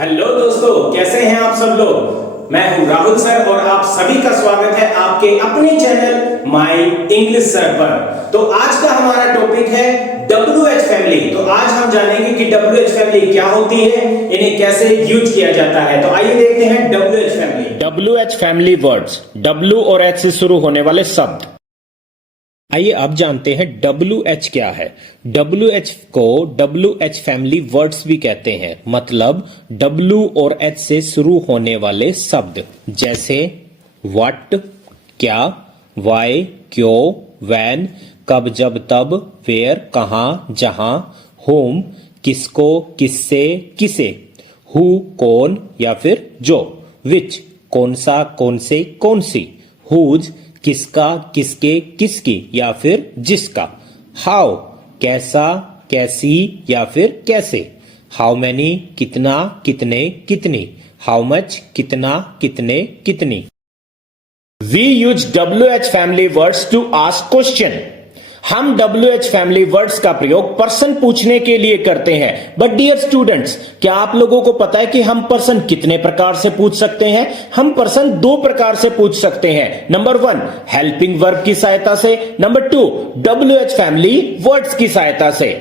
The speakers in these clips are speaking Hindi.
हेलो दोस्तों, कैसे हैं आप सब लोग। मैं हूं राहुल सर और आप सभी का स्वागत है आपके अपने चैनल माय इंग्लिश सर पर। तो आज का हमारा टॉपिक है WH फैमिली। तो आज हम जानेंगे कि WH फैमिली क्या होती है, इन्हें कैसे यूज किया जाता है। तो आइए देखते हैं WH family. WH family words, W और H से शुरू होने वाले शब्द। आइए अब जानते हैं WH क्या है। WH को WH फैमिली वर्ड्स भी कहते हैं, मतलब W और H से शुरू होने वाले शब्द, जैसे व्हाट क्या, वाई क्यों, व्हेन कब जब तब, वेयर कहां जहां, होम किसको किससे किसे, हु कौन या फिर जो, विच कौन सा कौन से कौन सी, हुज किसका किसके किसकी या फिर जिसका, हाउ कैसा कैसी या फिर कैसे, हाउ मैनी कितना कितने कितनी, हाउ मच कितना कितने कितनी। We use WH family words to ask question. हम WH फैमिली वर्ड्स का प्रयोग पर्सन पूछने के लिए करते हैं। बट डियर स्टूडेंट्स, क्या आप लोगों को पता है कि हम पर्सन कितने प्रकार से पूछ सकते हैं? हम पर्सन दो प्रकार से पूछ सकते हैं। नंबर 1 हेल्पिंग वर्ब की सहायता से, नंबर 2 WH फैमिली वर्ड्स की सहायता से।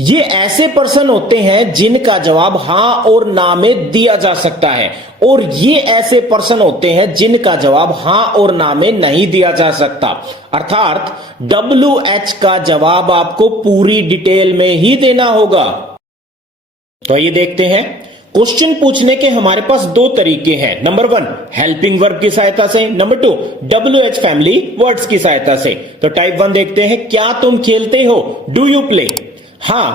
ये ऐसे पर्सन होते हैं जिनका जवाब हां और ना में दिया जा सकता है, और ये ऐसे पर्सन होते हैं जिनका जवाब हां और ना में नहीं दिया जा सकता। अर्थात WH का जवाब आपको पूरी डिटेल में ही देना होगा। तो ये देखते हैं, क्वेश्चन पूछने के हमारे पास दो तरीके हैं। नंबर 1 हेल्पिंग वर्ब की सहायता से, नंबर 2 WH फैमिली वर्ड्स की सहायता से। तो टाइप 1 देखते हैं, क्या तुम खेलते हो, डू यू प्ले, हां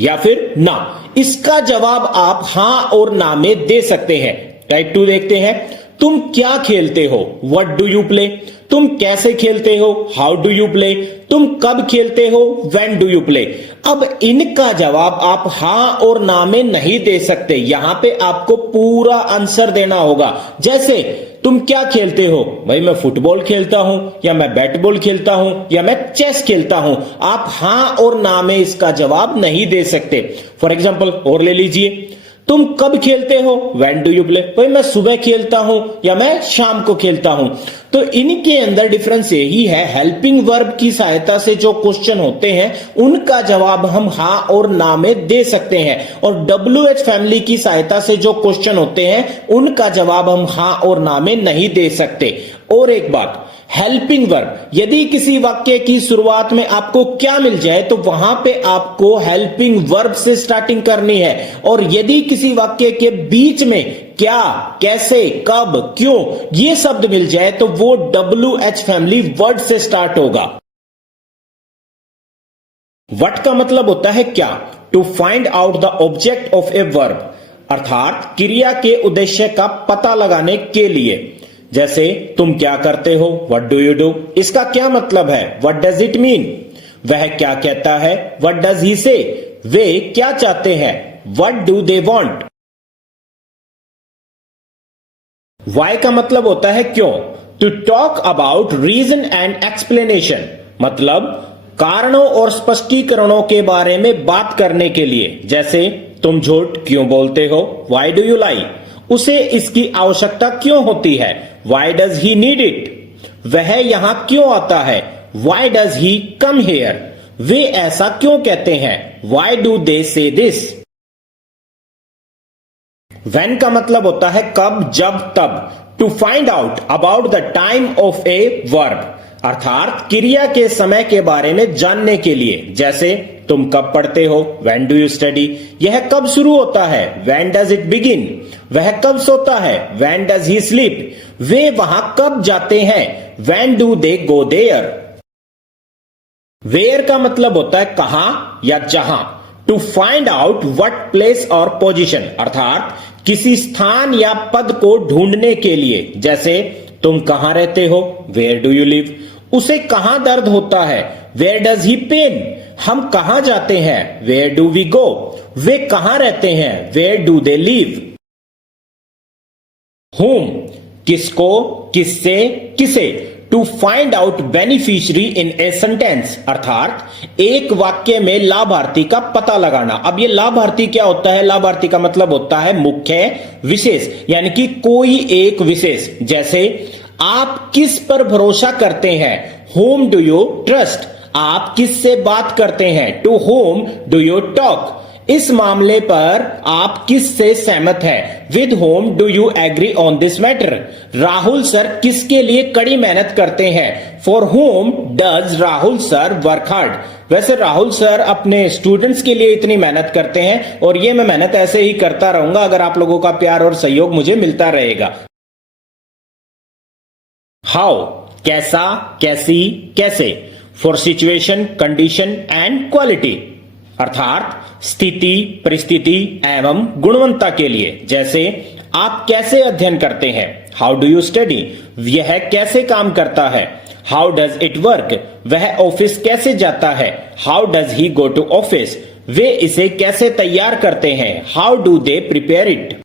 या फिर ना। इसका जवाब आप हां और ना में दे सकते हैं। टाइप 2 देखते हैं, तुम क्या खेलते हो, व्हाट डू यू प्ले, तुम कैसे खेलते हो, हाउ डू यू प्ले, तुम कब खेलते हो, व्हेन डू यू प्ले। अब इनका जवाब आप हां और ना में नहीं दे सकते, यहां पे आपको पूरा आंसर देना होगा। जैसे तुम क्या खेलते हो, भाई मैं फुटबॉल खेलता हूं, या मैं बैट बॉल खेलता हूं, या मैं चेस खेलता हूं। आप हां और ना में इसका जवाब नहीं दे सकते। फॉर एग्जाम्पल और ले लीजिए, तुम कब खेलते हो, व्हेन डू यू प्ले, भाई मैं सुबह खेलता हूं या मैं शाम को खेलता हूं। तो इनके अंदर डिफरेंस यही है, हेल्पिंग वर्ब की सहायता से जो क्वेश्चन होते हैं उनका जवाब हम हां और ना में दे सकते हैं, और WH फैमिली की सहायता से जो क्वेश्चन होते हैं उनका जवाब हम हां और ना में नहीं दे सकते। और एक बात, हेल्पिंग वर्ब, यदि किसी वाक्य की शुरुआत में आपको क्या मिल जाए तो वहां पे आपको हेल्पिंग वर्ब से स्टार्टिंग करनी है, और यदि किसी वाक्य के बीच में क्या कैसे कब क्यों ये शब्द मिल जाए तो वो WH फैमिली वर्ड से स्टार्ट होगा। व्हाट का मतलब होता है क्या, to find out the object of a verb, अर्थात क्रिया के उद्देश्य का पता लगाने के लिए। जैसे तुम क्या करते हो, व्हाट डू यू डू, इसका क्या मतलब है, व्हाट डज इट मीन। वह क्या कहता है, व्हाट डज ही से। वे क्या चाहते हैं, what do they want. Why का मतलब होता है क्यों, to talk about reason and explanation, मतलब कारणों और स्पष्टीकरणों के बारे में बात करने के लिए। जैसे तुम झूठ क्यों बोलते हो, व्हाई डू यू लाई, उसे इसकी आवश्यकता क्यों होती है, why does he need it. वह यहां क्यों आता है, why does he come here. वे ऐसा क्यों कहते हैं, व्हाई डू दे से दिस। व्हेन का मतलब होता है कब जब तब, to find out about the time of a verb, अर्थात क्रिया के समय के बारे में जानने के लिए। जैसे तुम कब पढ़ते हो, व्हेन डू यू स्टडी। यह कब शुरू होता है, व्हेन डज इट बिगिन। वह कब सोता है, व्हेन डज ही स्लीप। वे वहां कब जाते हैं, when do they go there. Where का मतलब होता है कहां या जहां, to find out what place और पोजीशन, अर्थात किसी स्थान या पद को ढूंढने के लिए। जैसे तुम कहां रहते हो, वेयर डू यू लिव। उसे कहां दर्द होता है, वेयर डज ही पेन। हम कहां जाते हैं, वेयर डू वी गो। वे कहां रहते हैं, where do they live. Whom किसको किससे किसे, to find out beneficiary in a sentence, अर्थात एक वाक्य में लाभार्थी का पता लगाना। अब ये लाभार्थी क्या होता है? लाभार्थी का मतलब होता है मुख्य विशेष, यानी कि कोई एक विशेष। जैसे आप किस पर भरोसा करते हैं? Whom do you trust? आप किससे बात करते हैं? To whom do you talk? इस मामले पर आप किससे सहमत हैं? With whom do you agree on this matter? Rahul sir किसके लिए कड़ी मेहनत करते हैं? For whom does Rahul sir work hard? वैसे राहुल सर अपने स्टूडेंट्स के लिए इतनी मेहनत करते हैं और ये मैं मेहनत ऐसे ही करता रहूंगा अगर आप लोगों का प्यार और सहयोग मुझे मिलता रहेगा। हाउ, कैसा, कैसी, कैसे। For situation, condition and quality, अर्थात स्थिति, परिस्थिति एवं गुणवत्ता के लिए। जैसे आप कैसे अध्ययन करते हैं? How do you study? यह कैसे काम करता है? How does it work? वह ऑफिस कैसे जाता है? How does he go to office? वे इसे कैसे तैयार करते हैं? How do they prepare it?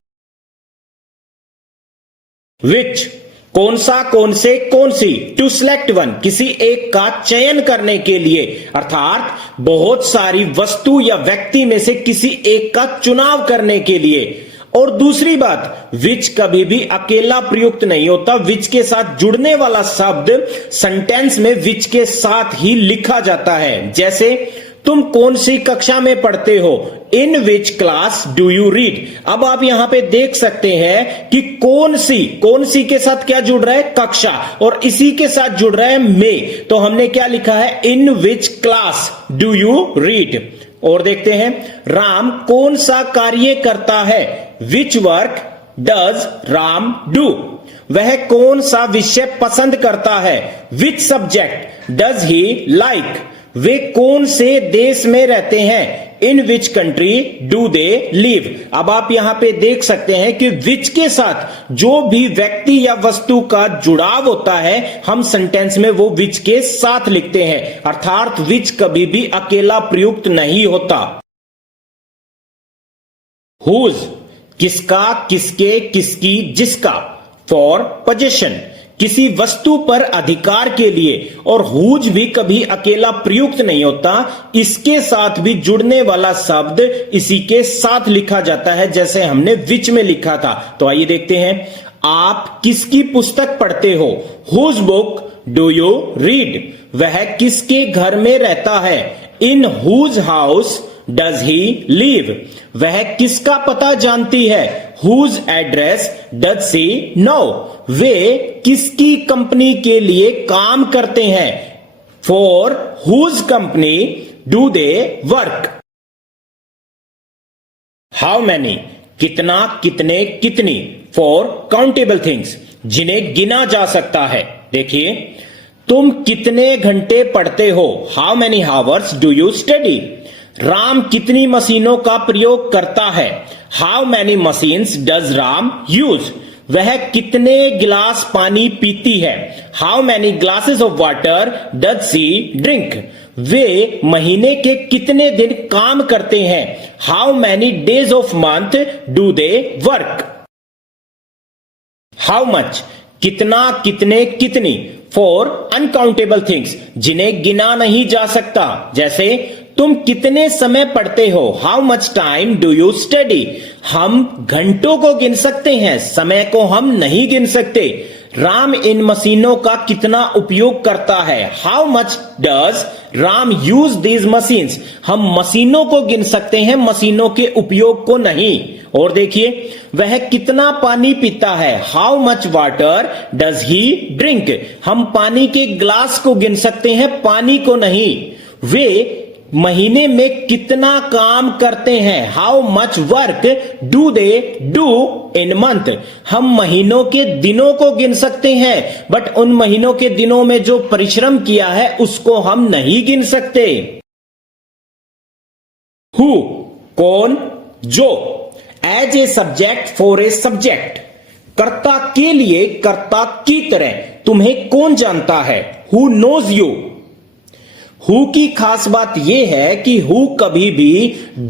Which, कौन सा, कौन से, कौन सी। टू सिलेक्ट वन, किसी एक का चयन करने के लिए, अर्थात बहुत सारी वस्तु या व्यक्ति में से किसी एक का चुनाव करने के लिए। और दूसरी बात, विच कभी भी अकेला प्रयुक्त नहीं होता। विच के साथ जुड़ने वाला शब्द सेंटेंस में विच के साथ ही लिखा जाता है। जैसे तुम कौन सी कक्षा में पढ़ते हो? In which class do you read? अब आप यहां पे देख सकते हैं कि कौन सी के साथ क्या जुड़ रहा है? कक्षा, और इसी के साथ जुड़ रहा है में। तो हमने क्या लिखा है? In which class do you read? और देखते हैं, राम कौन सा कार्य करता है? Which work does Ram do? वह कौन सा विषय पसंद करता है? Which subject does he like? वे कौन से देश में रहते हैं? In which country do they live? अब आप यहां पे देख सकते हैं कि विच के साथ जो भी व्यक्ति या वस्तु का जुड़ाव होता है, हम सेंटेंस में वो विच के साथ लिखते हैं, अर्थात विच कभी भी अकेला प्रयुक्त नहीं होता। हुज, किसका, किसके, किसकी, जिसका। फॉर पोजेशन, किसी वस्तु पर अधिकार के लिए। और हुज भी कभी अकेला प्रयुक्त नहीं होता, इसके साथ भी जुड़ने वाला शब्द इसी के साथ लिखा जाता है, जैसे हमने विच में लिखा था। तो आइए देखते हैं, आप किसकी पुस्तक पढ़ते हो? Whose book do you read? वह किसके घर में रहता है? In whose house does he live? वह किसका पता जानती है? Whose address does she know? वे किसकी कंपनी के लिए काम करते हैं? For whose company do they work? How many, कितना, कितने, कितनी। फॉर काउंटेबल थिंग्स, जिन्हें गिना जा सकता है। देखिए, तुम कितने घंटे पढ़ते हो? How many hours do you study? Ram कितनी मशीनों का प्रयोग करता है? How many machines does Ram use? वह कितने गिलास पानी पीती है? How many glasses of water does she drink? वे महीने के कितने दिन काम करते हैं? How many days of month do they work? How much, कितना, कितने, कितनी। फॉर अनकाउंटेबल थिंग्स, जिन्हें गिना नहीं जा सकता। जैसे तुम कितने समय पढ़ते हो? How much time do you study? हम घंटों को गिन सकते हैं, समय को हम नहीं गिन सकते। राम इन मशीनों का कितना उपयोग करता है? How much does Ram use these machines? हम मशीनों को गिन सकते हैं, मशीनों के उपयोग को नहीं। और देखिए, वह कितना पानी पीता है? How much water does he drink? हम पानी के ग्लास को गिन सकते हैं, पानी को नहीं। वे महीने में कितना काम करते हैं? How much work do they do in month? हम महीनों के दिनों को गिन सकते हैं, बट उन महीनों के दिनों में जो परिश्रम किया है उसको हम नहीं गिन सकते। हु, कौन, जो। As a subject for a subject, कर्ता के लिए, कर्ता की तरह। तुम्हें कौन जानता है? Who knows you? हु की खास बात यह है कि हु कभी भी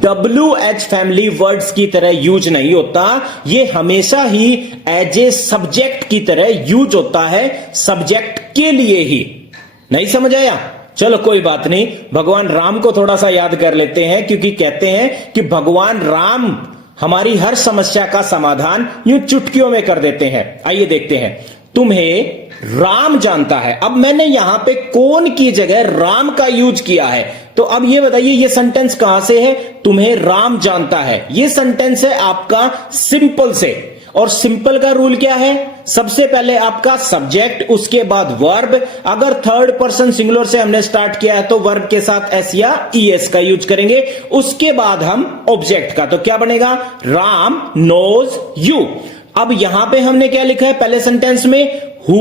WH फैमिली वर्ड्स की तरह यूज नहीं होता, यह हमेशा ही एज ए सब्जेक्ट की तरह यूज होता है, सब्जेक्ट के लिए ही। नहीं समझ आया? चलो कोई बात नहीं, भगवान राम को थोड़ा सा याद कर लेते हैं, क्योंकि कहते हैं कि भगवान राम हमारी हर समस्या का समाधान यूं चुटकियों में कर देते हैं। आइए देखते हैं। तुम्हें राम जानता है। अब मैंने यहां पे कौन की जगह राम का यूज किया है, तो अब ये बताइए ये सेंटेंस कहां से है? तुम्हें राम जानता है, ये सेंटेंस है आपका सिंपल से। और सिंपल का रूल क्या है? सबसे पहले आपका सब्जेक्ट, उसके बाद वर्ब। अगर थर्ड पर्सन सिंगुलर से हमने स्टार्ट किया है तो वर्ब के साथ एस या ईएस का यूज करेंगे। उसके बाद हम ऑब्जेक्ट का, तो क्या बनेगा? Ram knows you. अब यहां पे हमने क्या लिखा है पहले सेंटेंस में? Who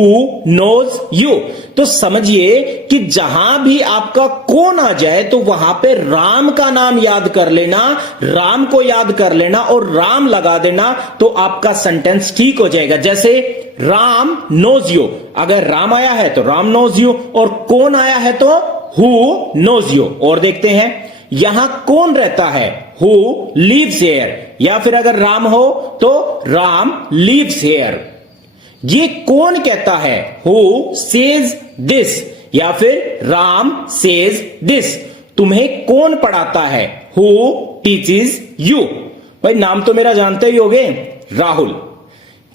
knows you. तो समझिए कि जहां भी आपका कौन आ जाए तो वहां पे राम का नाम याद कर लेना, राम को याद कर लेना और राम लगा देना, तो आपका सेंटेंस ठीक हो जाएगा। जैसे राम नोज यू, अगर राम आया है तो राम नोज यू, और कौन आया है तो हु नोज यू। और देखते हैं यहां कौन रहता है? हु लिव्स हियर, या फिर अगर राम हो तो राम लिव्स हियर। ये कौन कहता है? हु सेज दिस, या फिर राम सेज दिस। तुम्हें कौन पढ़ाता है? Who teaches you. भाई नाम तो मेरा जानते ही होगे, राहुल।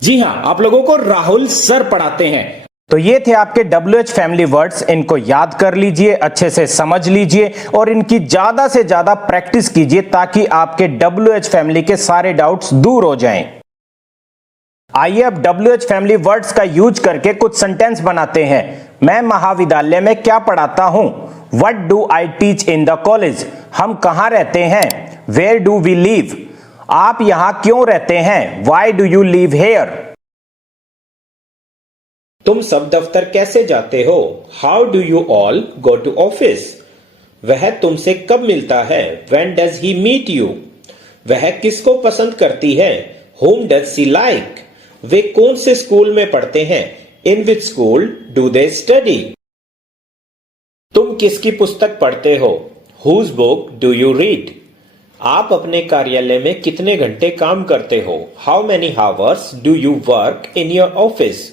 जी हां, आप लोगों को राहुल सर पढ़ाते हैं। तो ये थे आपके WH फैमिली वर्ड्स, इनको याद कर लीजिए, अच्छे से समझ लीजिए और इनकी ज्यादा से ज्यादा प्रैक्टिस कीजिए ताकि आपके WH फैमिली के सारे डाउट्स दूर हो जाएं। आइए अब WH फैमिली वर्ड्स का यूज करके कुछ सेंटेंस बनाते हैं। मैं महाविद्यालय में क्या पढ़ाता हूं? What do I teach in the college? हम कहां रहते हैं? Where do we live? आप यहां क्यों रहते हैं? Why do you live here? तुम सब दफ्तर कैसे जाते हो? How do you all go to office? वह तुमसे कब मिलता है? When does he meet you? वह किसको पसंद करती है? Whom does she like? वे कौन से स्कूल में पढ़ते हैं? In which school do they study? तुम किसकी पुस्तक पढ़ते हो? Whose book do you read? आप अपने कार्यालय में कितने घंटे काम करते हो? How many hours do you work in your office?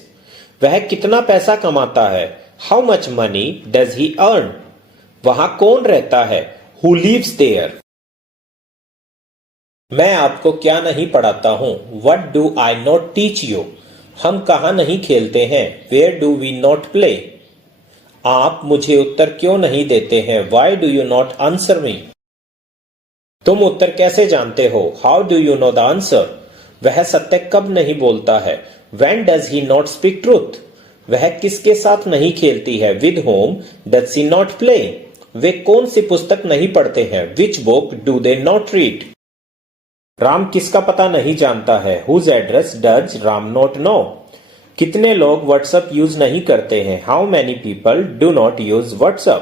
वह कितना पैसा कमाता है? How much money does he earn? वहां कौन रहता है? Who lives there? मैं आपको क्या नहीं पढ़ाता हूं? What do I not teach you? हम कहां नहीं खेलते हैं? Where do we not play? आप मुझे उत्तर क्यों नहीं देते हैं? Why do you not answer me? तुम उत्तर कैसे जानते हो? How do you know the answer? वह सत्य कब नहीं बोलता है? When does he not speak truth? वह किसके साथ नहीं खेलती है? With whom does she not play? वे कौन सी पुस्तक नहीं पढ़ते हैं? Which book do they not read? Ram किसका पता नहीं जानता है? Whose address does Ram not know? कितने लोग व्हाट्सएप यूज नहीं करते हैं? How many people do not use WhatsApp?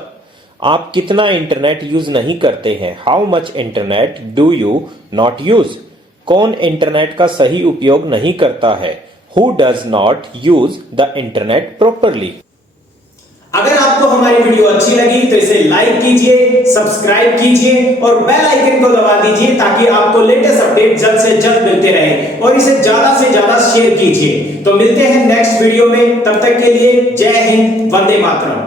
आप कितना इंटरनेट यूज नहीं करते हैं? How much internet do you not use? कौन इंटरनेट का सही उपयोग नहीं करता है? Who does not use the internet properly? अगर आपको हमारी वीडियो अच्छी लगी तो इसे लाइक कीजिए, सब्सक्राइब कीजिए और बेल आइकन को दबा दीजिए ताकि आपको लेटेस्ट अपडेट जल्द से जल्द मिलते रहे, और इसे ज्यादा से ज्यादा शेयर कीजिए। तो मिलते हैं नेक्स्ट वीडियो में, तब तक के लिए जय हिंद, वंदे मातरम।